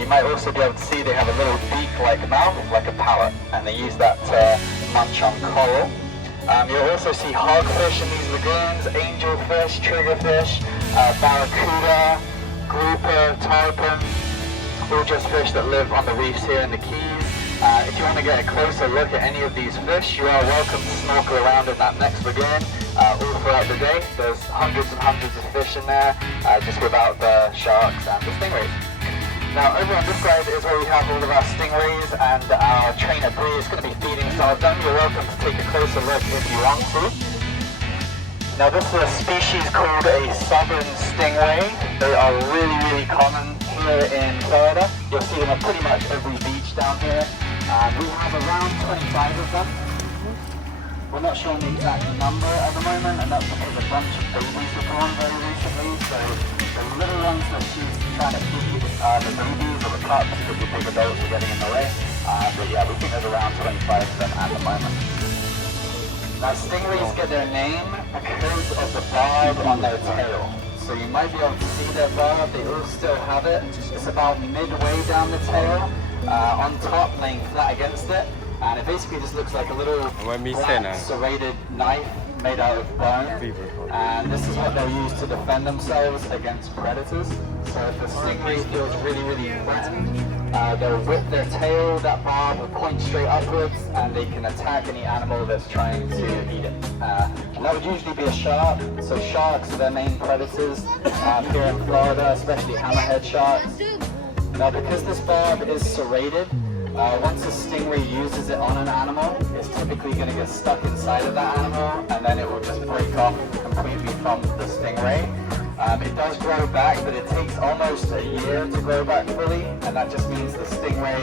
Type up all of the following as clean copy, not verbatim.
You might also be able to see they have a little beak-like mouth, like a palate, and they use that to munch on coral. You'll also see hogfish in these lagoons, angelfish, triggerfish, barracuda, grouper, tarpon, all just fish that live on the reefs here in the Keys. If you want to get a closer look at any of these fish, you are welcome to snorkel around in that next lagoon all throughout the day. There's hundreds and hundreds of fish in there, just without the sharks and the stingrays. Now over on this side is where we have all of our stingrays and our trainer Bree is going to be feeding some of them. You're welcome to take a closer look if you want to. Now this is a species called a southern stingray. They are really common here in Florida. You'll see them at pretty much every beach down here. We have around 25 of them. We're not sure the exact number at the moment, and that's because a bunch of babies were born very recently, so the little ones that she's trying to feed, the babies or the pups, because the big adults are getting in the way. But yeah, we think there's around 25 of them at the moment. Now stingrays get their name because of the barb on their tail. So you might be able to see their barb, they all still have it. It's about midway down the tail, on top laying flat against it. And it basically just looks like a little black serrated knife made out of bone. And this is what they'll use to defend themselves against predators. So if a stingray feels really threatened, they'll whip their tail, that barb will point straight upwards, and they can attack any animal that's trying to eat it. And that would usually be a shark. So sharks are their main predators here in Florida, especially hammerhead sharks. Now because this barb is serrated, once a stingray uses it on an animal, it's typically going to get stuck inside of that animal, and then it will just break off completely from the stingray. It does grow back, but it takes almost a year to grow back fully, and that just means the stingray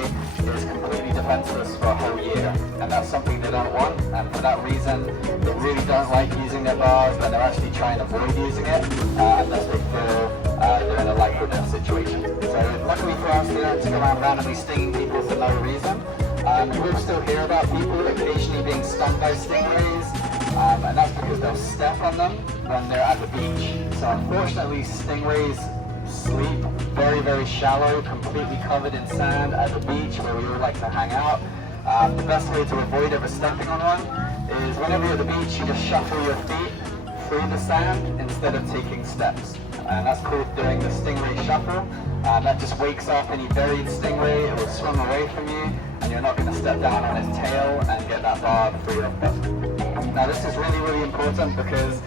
is completely defenseless for a whole year, and that's something they don't want. And for that reason, they really don't like using their barbs, and they're actually trying to avoid using it unless they feel they're in a life or death situation. So luckily for us, they don't sit around randomly stinging people for no reason. You will still hear about people occasionally being stung by stingrays, and that's because they'll step on them when they're at the beach. So unfortunately, stingrays sleep very shallow, completely covered in sand at the beach where we all like to hang out. The best way to avoid ever stepping on one is whenever you're at the beach, you just shuffle your feet through the sand instead of taking steps. And that's called doing the stingray shuffle. That just wakes up any buried stingray, it will swim away from you, and you're not going to step down on its tail and get that barb through your foot. Now this is really important because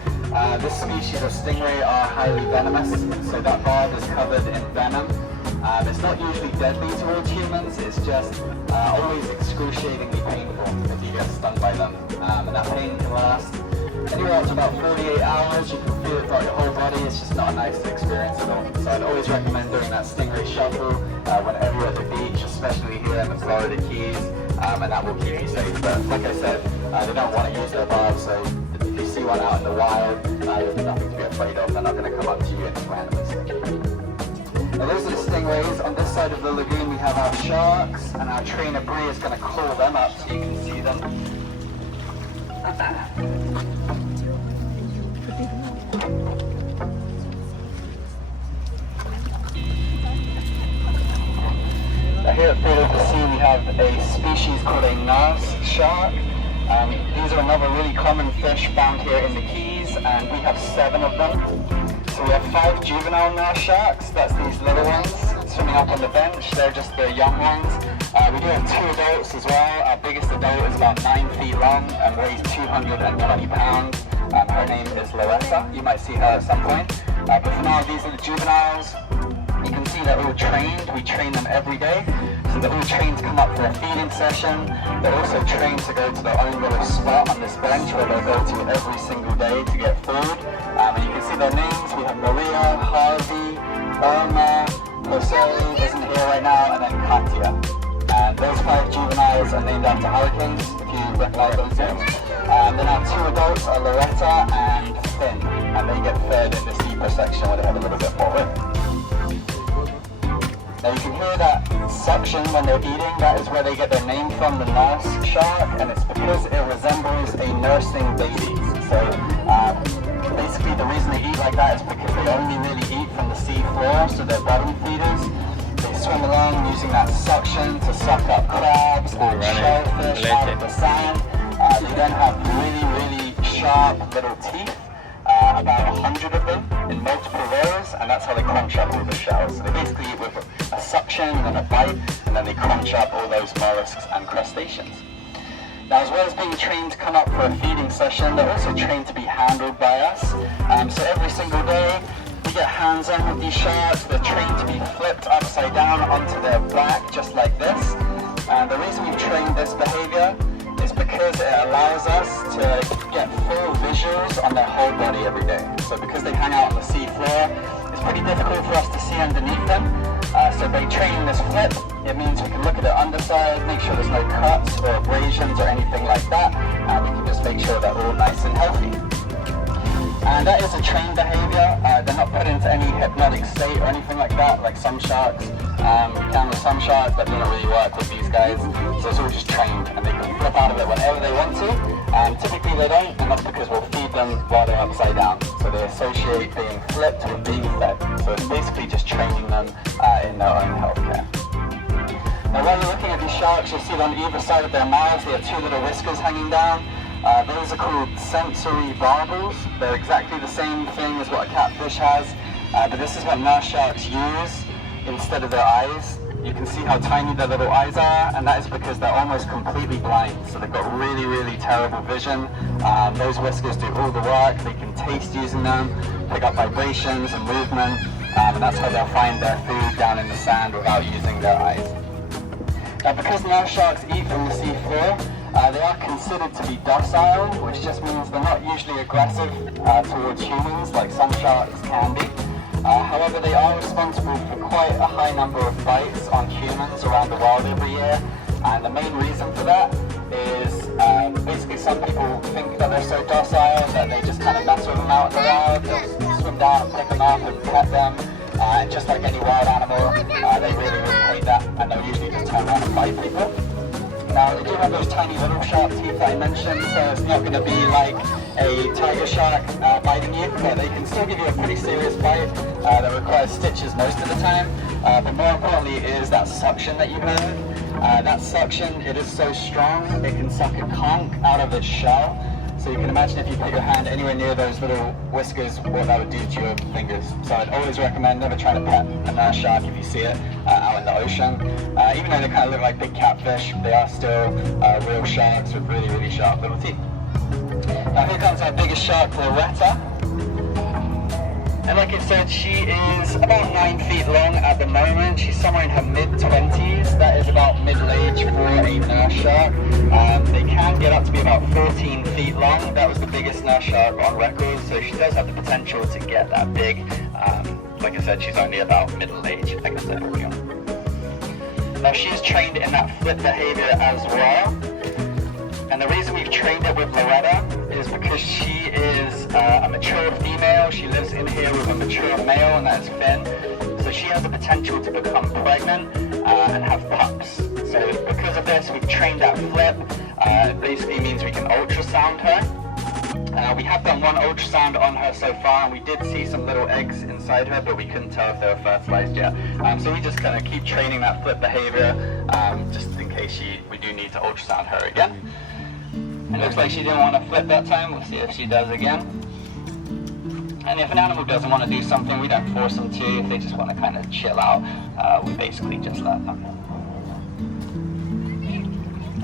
this species of stingray are highly venomous, so that barb is covered in venom. It's not usually deadly towards humans, it's just always excruciatingly painful if you get stung by them. And that pain can last anywhere up to about 48 hours. You can feel it throughout your whole body. It's just not a nice experience at all. So I'd always recommend doing that stingray shuffle whenever you're at the beach, especially here in the Florida Keys, and that will keep you safe. But like I said, they don't want to use their barbs, so if you see one out in the wild, there's nothing to be afraid of. They're not going to come up to you and randomly sting you. Now those are the stingrays. On this side of the lagoon we have our sharks, and our trainer Bree is going to call them up so you can see them. Here at Field of the Sea we have a species called a nurse shark. These are another really common fish found here in the Keys, and we have 7 of them. So we have 5 juvenile nurse sharks, that's these little ones swimming up on the bench, they're just the young ones. We do have 2 adults as well. Our biggest adult is about 9 feet long and weighs 220 pounds. Her name is Loretta. You might see her at some point. But for now, these are the juveniles. You can see they're all trained. We train them every day. So they're all trained to come up for a feeding session. They're also trained to go to their own little spot on this bench where they'll go to every single day to get food. And you can see their names. We have Maria, Harvey, Irma, Jose isn't here right now, and then Katya. And those 5 juveniles are named after hurricanes, if you recognize those names. Then our 2 adults are Loretta and Finn, and they get fed in the zebra section where they have a little bit more width. Now you can hear that suction when they're eating. That is where they get their name from, the nurse shark, and it's because it resembles a nursing baby. So basically the reason they eat like that is because they only really eat from the sea floor, so they're bottom feeders. They swim along using that suction to suck up crabs and shellfish out of the sand. They then have really, really sharp little teeth. About 100 of them in multiple rows, and that's how they crunch up all the shells. So they basically eat with a suction and a bite, and then they crunch up all those mollusks and crustaceans. Now, as well as being trained to come up for a feeding session, they're also trained to be handled by us. So every single day, we get hands-on with these sharks. They're trained to be flipped upside down onto their back, just like this. And the reason we've trained this behavior is because it allows us to get full visuals on their whole body every day. So because they hang out on the sea floor, it's pretty difficult for us to see underneath them. So by training this flip, it means we can look at their underside, make sure there's no cuts or abrasions or anything like that, and we can just make sure they're all nice and healthy. And that is a trained behavior. They're not put into any hypnotic state or anything like that, like some sharks. You can with some sharks, that doesn't really work with these guys. So it's all just trained, and they can flip out of it whenever they want to. Typically they don't, and that's because we'll feed them while they're upside down. So they associate being flipped with being fed. So it's basically just training them in their own healthcare. Now while you're looking at these sharks, you'll see on either side of their mouths, they have 2 little whiskers hanging down. Those are called sensory barbels. They're exactly the same thing as what a catfish has, but this is what nurse sharks use instead of their eyes. You can see how tiny their little eyes are, and that is because they're almost completely blind. So they've got really, really terrible vision. Those whiskers do all the work. They can taste using them, pick up vibrations and movement, and that's how they'll find their food down in the sand without using their eyes. Now because nurse sharks eat from the sea floor, they are considered to be docile, which just means they're not usually aggressive towards humans like some sharks can be. However, they are responsible for quite a high number of bites on humans around the world every year. And the main reason for that is basically some people think that they're so docile that they just kind of mess with them out in the wild. They'll swim down and pick them up and pet them. And just like any wild animal, they really, really hate that, and they'll usually just turn around and bite people. Now, they do have those tiny little sharp teeth that I mentioned, so it's not going to be like a tiger shark biting you, but they can still give you a pretty serious bite that requires stitches most of the time. But more importantly is that suction that you heard. That suction, it is so strong, it can suck a conch out of its shell. So you can imagine if you put your hand anywhere near those little whiskers, what that would do to your fingers. So I'd always recommend never trying to pet a nurse shark if you see it out in the ocean. Even though they kind of look like big catfish, they are still real sharks with really, really sharp little teeth. Now here comes our biggest shark, Loretta. And like I said, she is about 9 feet long at the moment. She's somewhere in her mid-20s. That is about middle age for a nurse shark. They can get up to be about 14 feet long. That was the biggest nurse shark on record, so she does have the potential to get that big. Like I said, she's only about middle age, like I said earlier. Now she is trained in that flip behavior as well. And the reason we've trained it with Loretta is because she is a mature female. She lives in here with a mature male, and that is Finn. So she has the potential to become pregnant and have pups. So because of this, we've trained that flip. It basically means we can ultrasound her. We have done one ultrasound on her so far, and we did see some little eggs inside her, but we couldn't tell if they were fertilized yet. So we just kind of keep training that flip behavior, just in case we do need to ultrasound her again. It looks like she didn't want to flip that time. We'll see if she does again. And if an animal doesn't want to do something, we don't force them to. If they just want to kind of chill out, we basically just let them.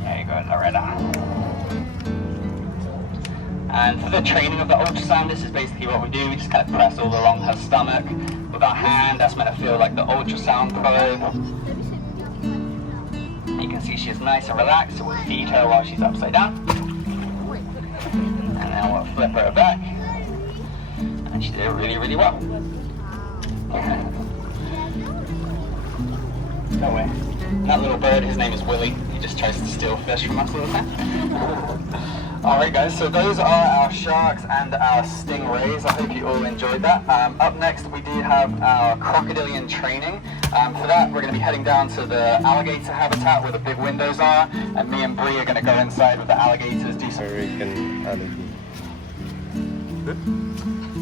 There you go, Loretta. And for the training of the ultrasound, this is basically what we do. We just kind of press all along her stomach with our hand. That's meant to feel like the ultrasound probe. You can see she's nice and relaxed, so we'll feed her while she's upside down. And then we'll flip her back. And she did it really, really well. No way. That little bird, his name is Willie. He just tries to steal fish from us all the time. Alright guys, so those are our sharks and our stingrays. I hope you all enjoyed that. Up next we do have our crocodilian training. For that we're going to be heading down to the alligator habitat where the big windows are, and me and Bree are going to go inside with the alligators, do some American alligator.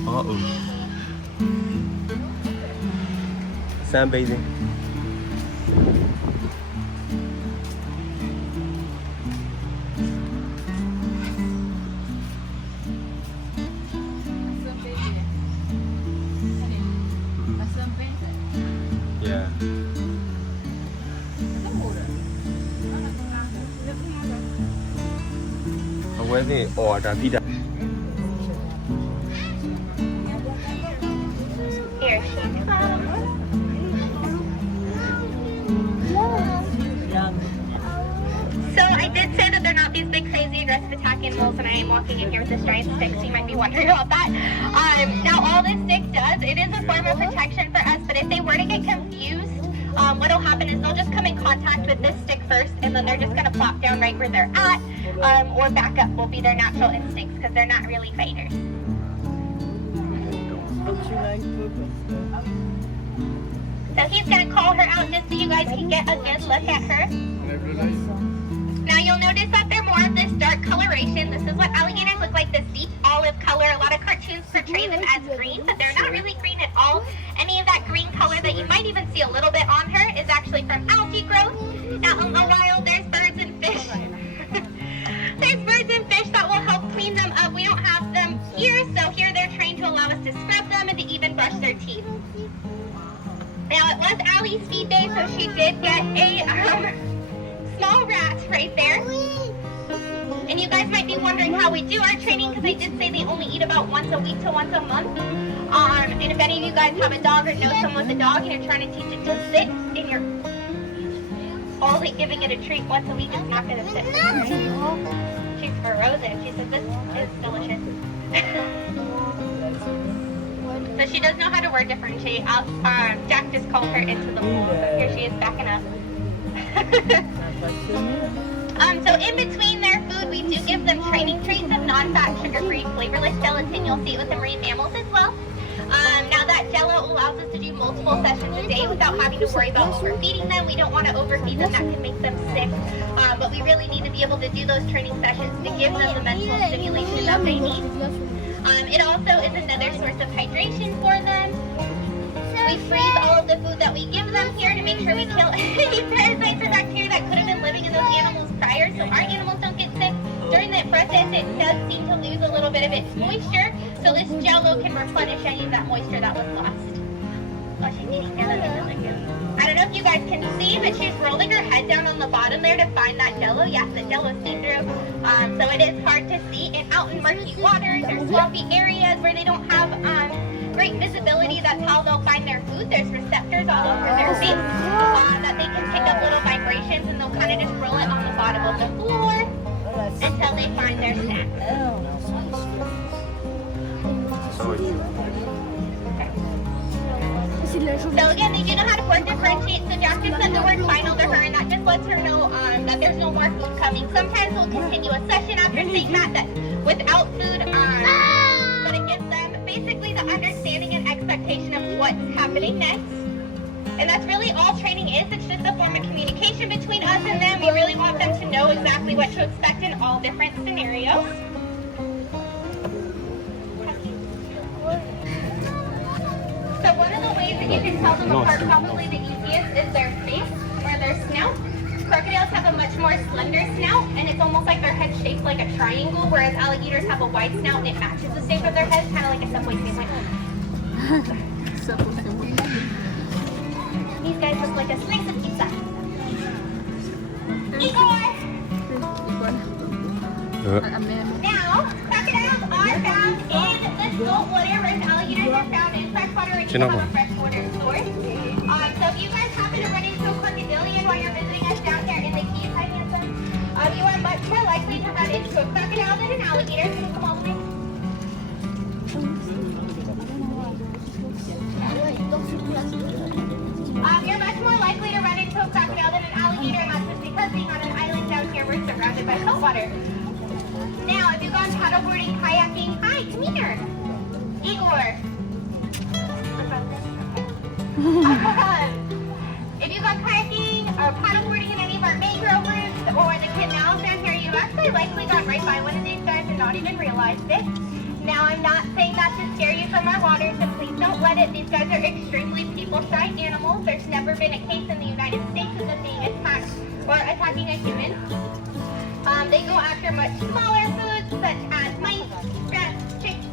Uh-oh. Sunbathing. Yeah. Where they order pizza? Here she comes. So I did say that they're not these big crazy aggressive attack animals, and I am walking in here with this giant stick, so you might be wondering about that. Now all this stick does, it is a form of protection for us, but if they were to get confused, what'll happen is they'll just come in contact with this stick first, and then they're just gonna plop down right where they're at, or back up will be their natural instincts, because they're not really fighters. So he's gonna call her out just so you guys can get a good look at her. Now you'll notice that they're more of this dark coloration. This is what alligators look like, this deep olive color. A lot of cartoons portray them as green, but they're not really green at all. Any of that green color that you might even see a little bit on her is actually from algae growth. Out in the wild, there's birds and fish. There's birds and fish that will help clean them up. We don't have them here, so here they're trained to allow us to scrub them and to even brush their teeth. Now it was Allie's feed day, so she did get a small rat right there. And you guys might be wondering how we do our training, because I did say they only eat about once a week to once a month. And if any of you guys have a dog or know someone with a dog and you're trying to teach it to sit in your... Only giving it a treat once a week is not going to sit. She's frozen. She says, this is delicious. So she does know how to word differentiate. Jack just called her into the pool, so here she is backing up. So in between their food, we do give them training traits of non-fat, sugar-free, flavorless gelatin. You'll see it with the marine mammals as well. Now that Jello allows us to do multiple sessions a day without having to worry about overfeeding them. We don't want to overfeed them, that can make them sick. But we really need to be able to do those training sessions to give them the mental stimulation that they need. It also is another source of hydration for them. We freeze all of the food that we give them here to make sure we kill any parasites or bacteria that could have been living in those animals prior, so our animals don't get sick. During that process, it does seem to lose a little bit of its moisture, so this Jello can replenish any of that moisture that was lost. Oh, she's eating Jello. I don't know if you guys can see, but she's rolling her head down on the bottom there to find that Jello. Yes, the Jello see-through. So it is hard to see. And out in murky waters or swampy areas where they don't have great visibility, that's how they'll find their food. There's receptors all over their face that they can pick up little vibrations, and they'll kind of just roll it on the bottom of the floor until they find their snack. So again, they do know how to word differentiate, so Jack just said the word final to her, and that just lets her know that there's no more food coming. Sometimes we'll continue a session after saying that without food, but it gives them basically the understanding and expectation of what's happening next. And that's really all training is. It's just a form of communication between us and them. We really want them to know exactly what to expect in all different scenarios. So one of the ways that you can tell them apart, probably the easiest, is their face or their snout. Crocodiles have a much more slender snout, and it's almost like their head's shaped like a triangle, whereas alligators have a wide snout and it matches the shape of their head, kind of like a Subway sandwich. These guys look like a slice of pizza. Igor! Now, crocodiles are found in freshwater and Chin up have a one. freshwater source. So if you guys happen to run into a crocodilian while you're visiting us down here in the Keys, hi handsome, you are much more likely to run into a crocodile than an alligator. Can you come all the way? You're much more likely to run into a crocodile than an alligator, and that's just because being on an island down here, we're surrounded by saltwater. Now, if you've gone paddleboarding, kayaking, hi, come here. Igor. If you've gone kayaking or paddleboarding in any of our mangrove rooms or the canals down here, you've actually likely gone right by one of these guys and not even realized it. Now, I'm not saying that to scare you from our waters, so please don't let it. These guys are extremely people-shy animals. There's never been a case in the United States of them being attacked or attacking a human. They go after much smaller foods such as mice, rats, chicks,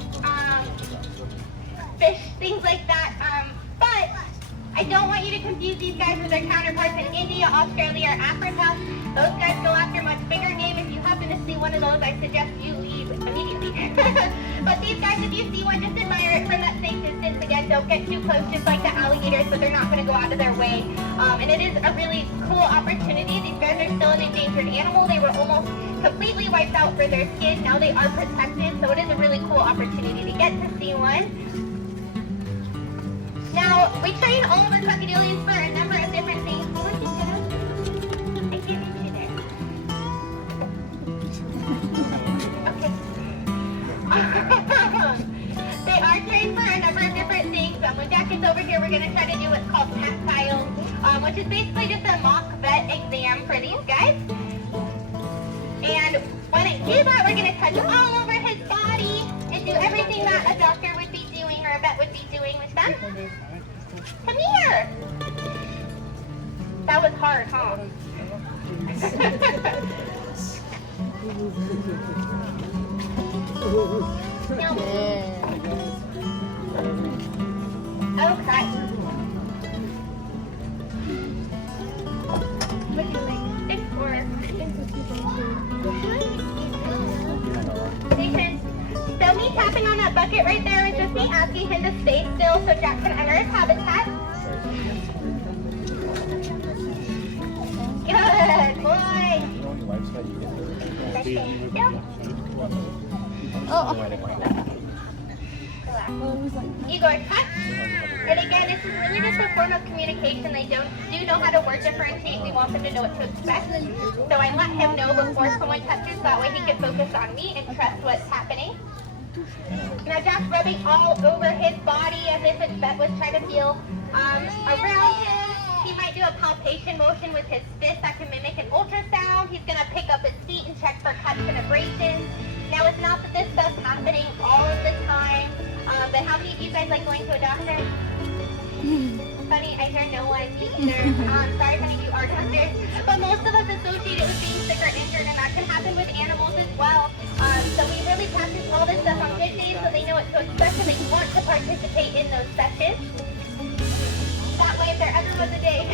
fish, things like that. But I don't want you to confuse these guys with their counterparts in India, Australia, or Africa. Those guys go after much bigger game. If you happen to see one of those, I suggest you leave immediately. But these guys, if you see one, just admire it from that safe distance. Again, don't get too close, just like the alligators, but they're not going to go out of their way. And it is a really cool opportunity. These guys are still an endangered animal. They were almost completely wiped out for their skin. Now they are protected, so it is a really cool opportunity to get to see one. Now, we train all of our crocodilians for a number of different things. I can't reach you there. Okay. They are trained for a number of different things. When Jack is over here, we're going to try to do what's called tactile, which is basically just a mock vet exam for these guys. And when I do that, we're going to touch all over his body and do everything that a doctor would be doing or a vet would be doing with them. Come here! That was hard, huh? No. Okay. Would you like stick or patience? So me tapping on that bucket right there is just me asking him to stay still so Jack can enter his habitat. Good boy. Stay still. Igor, cut. And again, this is really just a form of communication. They do know how to word differentiate. We want them to know what to expect. So I let him know before someone touches, that way he can focus on me and trust what's happening. Now Jack's rubbing all over his body as if his vet was trying to feel around him. He might do a palpation motion with his fist that can mimic an ultrasound. He's going to pick up his feet and check for cuts and abrasions. Now it's not that this stuff's happening all of the time, but how many of you guys like going to a doctor? Funny, I hear no one either. Sorry if any of you are doctors. But most of us associate it with being sick or injured, and that can happen with animals as well. So we really practice all this stuff on good days so they know what to expect and they want to participate in those sessions. That way, if there ever was a day...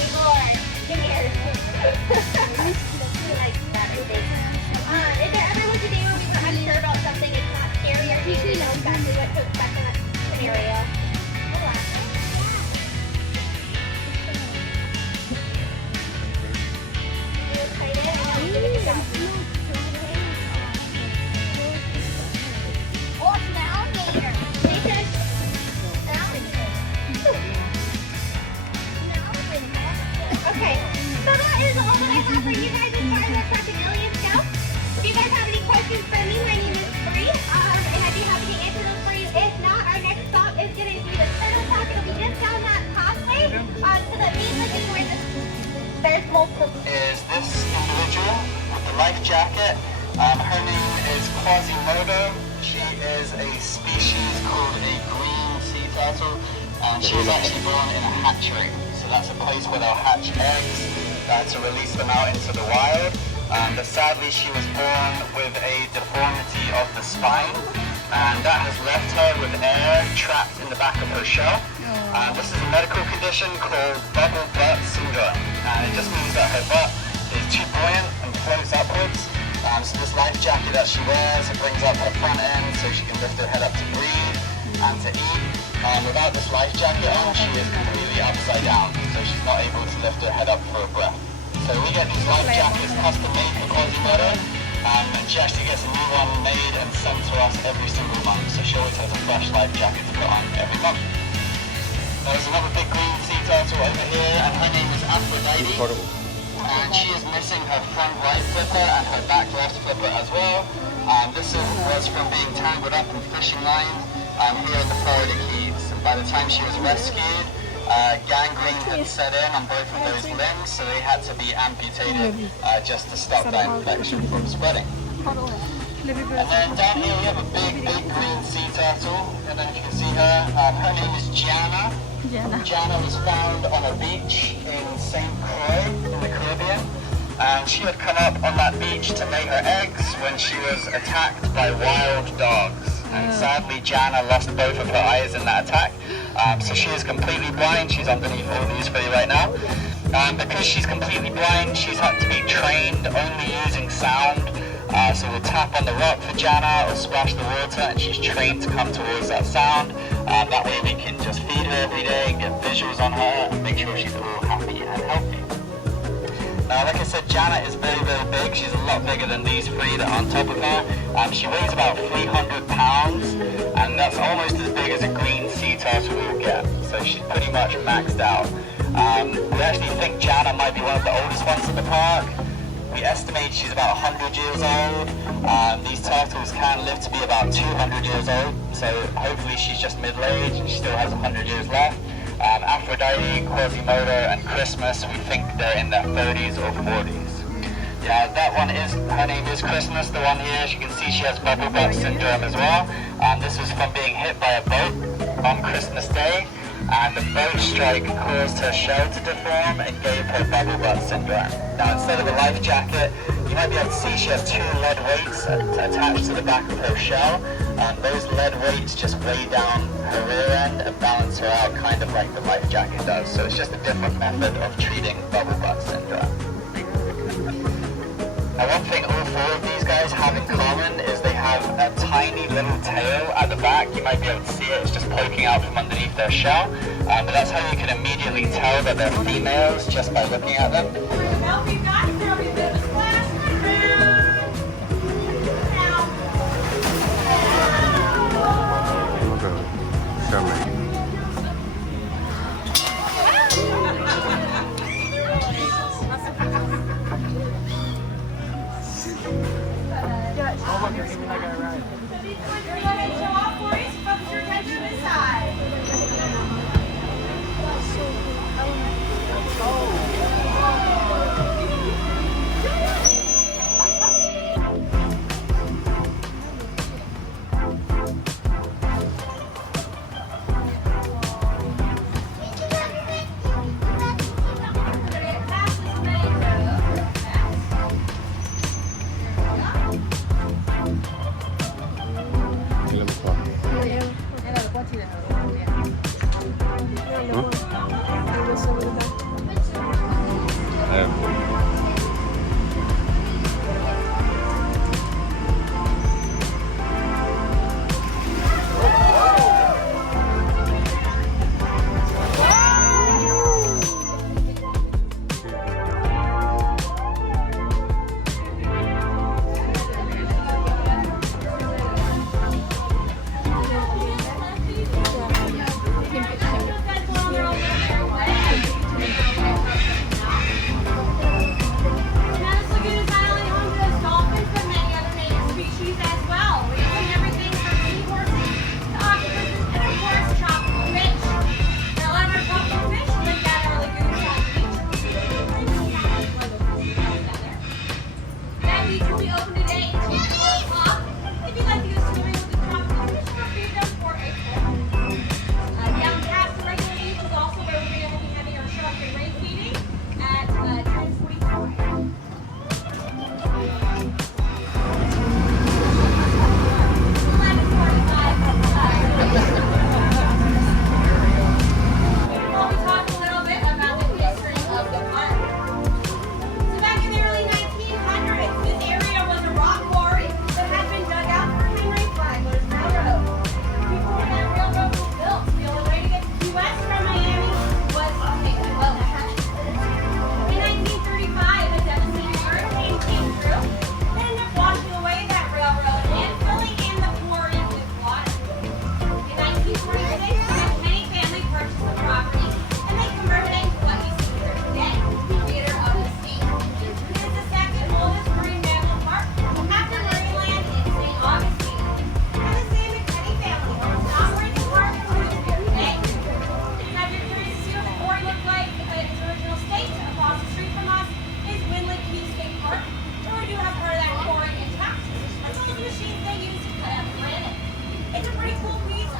Igor, come here. If there ever was a day where we were unsure about something, it's not scary, or we usually know exactly what to expect in that scenario. Relax. You excited? I know you did a good job. Oh, it's an alligator. Nathan. An alligator. Okay, so that is all that I have for you guys as far as our crocodilians go. If you guys have any questions for me, my name is Bree, and I'd be happy to answer those for you. If not, our next stop is going to be the turtle park. It'll be just down that pathway to the main lagoon where there's multiple. Is this individual with the life jacket. Her name is Quasimodo. She is a species called a green sea turtle, and she's actually born in a hatchery. So that's a place where they'll hatch eggs to release them out into the wild. But sadly, she was born with a deformity of the spine, and that has left her with air trapped in the back of her shell. This is a medical condition called bubble butt syndrome, and it just means that her butt is too buoyant and floats upwards. So this life jacket that she wears, it brings up her front end so she can lift her head up to breathe. and to eat. Without this life jacket on, she is completely upside down, so she's not able to lift her head up for a breath. So we get these life jackets custom made for Quasimodo, and she actually gets a new one made and sent to us every single month, so she always has a fresh life jacket to put on every month. There's another big green sea turtle over here, and her name is Aphrodite. Incredible. And she is missing her front right flipper and her back left flipper as well. This was from being tangled up in fishing lines here in the Florida Keys. And by the time she was rescued, gangrene had set in on both of those limbs, so they had to be amputated just to stop that infection from spreading. And then down here we have a big green sea turtle. I don't know if you can see her. Her name is Gianna. Gianna was found on a beach in St. Croix in the Caribbean. And she had come up on that beach to lay her eggs when she was attacked by wild dogs. And sadly, Gianna lost both of her eyes in that attack. So she is completely blind. She's underneath all these for you right now. Because she's completely blind, she's had to be trained only using sound. So we'll tap on the rock for Gianna or splash the water, and she's trained to come towards that sound. That way we can just feed her every day and get visuals on her and make sure she's all happy and healthy. Now, like I said, Gianna is very big. She's a lot bigger than these three that are on top of her. She weighs about 300 pounds, and that's almost as big as a green sea turtle we'll get. So she's pretty much maxed out. We actually think Gianna might be one of the oldest ones in the park. We estimate she's about 100 years old. These turtles can live to be about 200 years old, so hopefully she's just middle-aged and she still has 100 years left. Aphrodite, Quasimodo, and Christmas, we think they're in their 30s or 40s. Yeah, that one is, her name is Christmas, the one here. As you can see, she has bubble butt syndrome as well. This was from being hit by a boat on Christmas Day. And the boat strike caused her shell to deform and gave her bubble butt syndrome. Now, instead of a life jacket, you might be able to see she has 2 lead weights attached to the back of her shell. Those lead weights just weigh down her rear end and balance her out, kind of like the life jacket does. So it's just a different method of treating bubble butt syndrome. Now, one thing all 4 of these guys have in common is they have a tiny little tail at the back. You might be able to see it. It's just poking out from underneath their shell. But that's how you can immediately tell that they're females just by looking at them. Show me.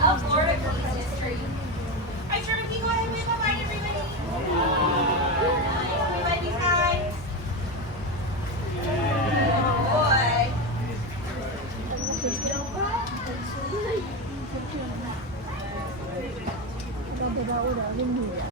of Florida Christmas history. Hi, Sherman, can you go ahead and wave bye-bye, everybody? Everybody be kind. Oh, boy.